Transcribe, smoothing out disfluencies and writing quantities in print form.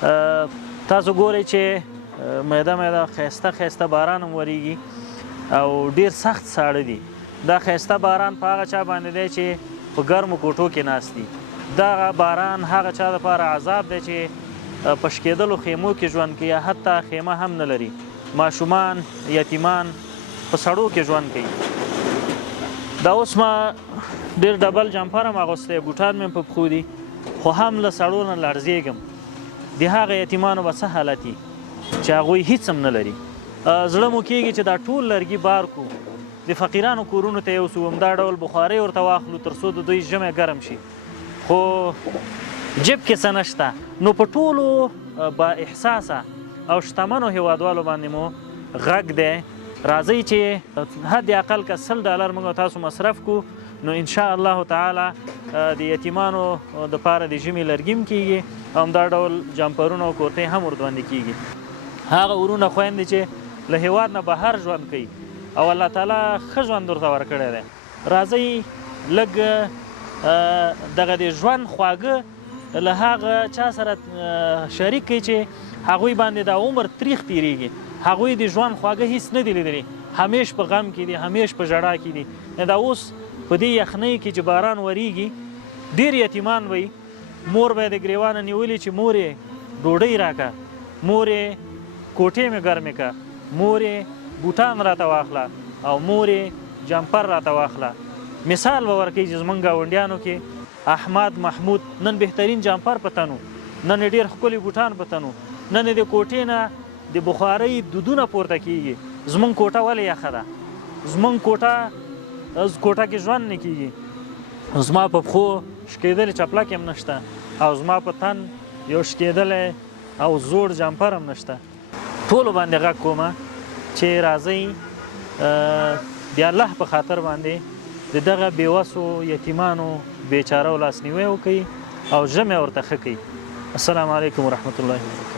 تاسو ګورئ چې میده میده ښایسته ښایسته باران هم وریږي او ډیر سخت ساړه دي. دا ښایسته باران په هغه چا باندې دی چې په ګرمو کوټو کې ناست دي. دغه باران هغه چا دپاره عذاب دی چې په شکېدلو خیمو کې ژوند کوي یا حتی خیمه هم نه لري. ماشومان یتیمان په سړو کې ژوند کوي. دا اوس ما ډېر ډبل جمپر هم اغوستی، بوټان مې په پښو دي، خو هم له سړو نه لړزېږم. د هغه یتیمانو به څه حالت وي چې هغوی هیڅ هم نه لري. زړه مو کېږي چې دا ټول لرګي بار کړو، د فقیرانو کورونو ته یوسو، همدا ډول بخارۍ ورته واخلو تر څو د دوی ژمی ګرم شي، خو جیب کې څه نشته. نو په ټولو با احساسه او شتمنو هیوادوالو باندې مو غږ دی، راځئ چې حد اقل که $100 موږ تاسو مصرف کړو نو انشاء الله تعالی د یتیمانو دپاره د ژمي لرګي هم کیږي او همدا ډول جمپرونه او کورتۍ هم ورباندې کیږي. هغه ورونه خویندې چې له هیواد نه بهر ژوند کوي او الله تعالی ښه ژوند ورته ورکړی دی، راځئ لږ دغه د ژوند خواږه له هغه چا سره شریک کړئ چې هغوی باندې د عمر تریخ تیریږي. هغوی د ژوند خواږه هیڅ نه دي لیدلي، همیش په غم کې دي، همیش په ژړا کې دي. دا اوس په دې یخنۍ کې چې باران وریږي ډېر یتیمان وي، مور به یې د ګریوانه نیولي چې مورې ډوډۍ راکړه، مورې کوټې مې ګرمې کړه، مورې بوټان راته واخله او مورې جمپر راته واخله. مثال به ورکوي چې زموږ ګاونډیانو کې احمد محمود نن بهترین جمپر په تنو، نن یې ډېر ښکلي بوټان په تنو، نن یې د کوټې نه د بخارۍ دودونه پورته کیږي. زموږ کوټه ولې یخه ده؟ زموږ کوټه کې ژوند نه کیږي. زما په پښو شکېدلې چپلک هم نشته او زما په تن یو شکېدلی او زوړ جمپر هم نشته. ټولو باندې غږ کومه چې راځئ د الله په خاطر باندې د دغه بېوسو یتیمانو بیچارو لاسنیوی وکړئ او ژمی ورته ښه کړئ. السلام علیکم ورحمة الله وبرکاته.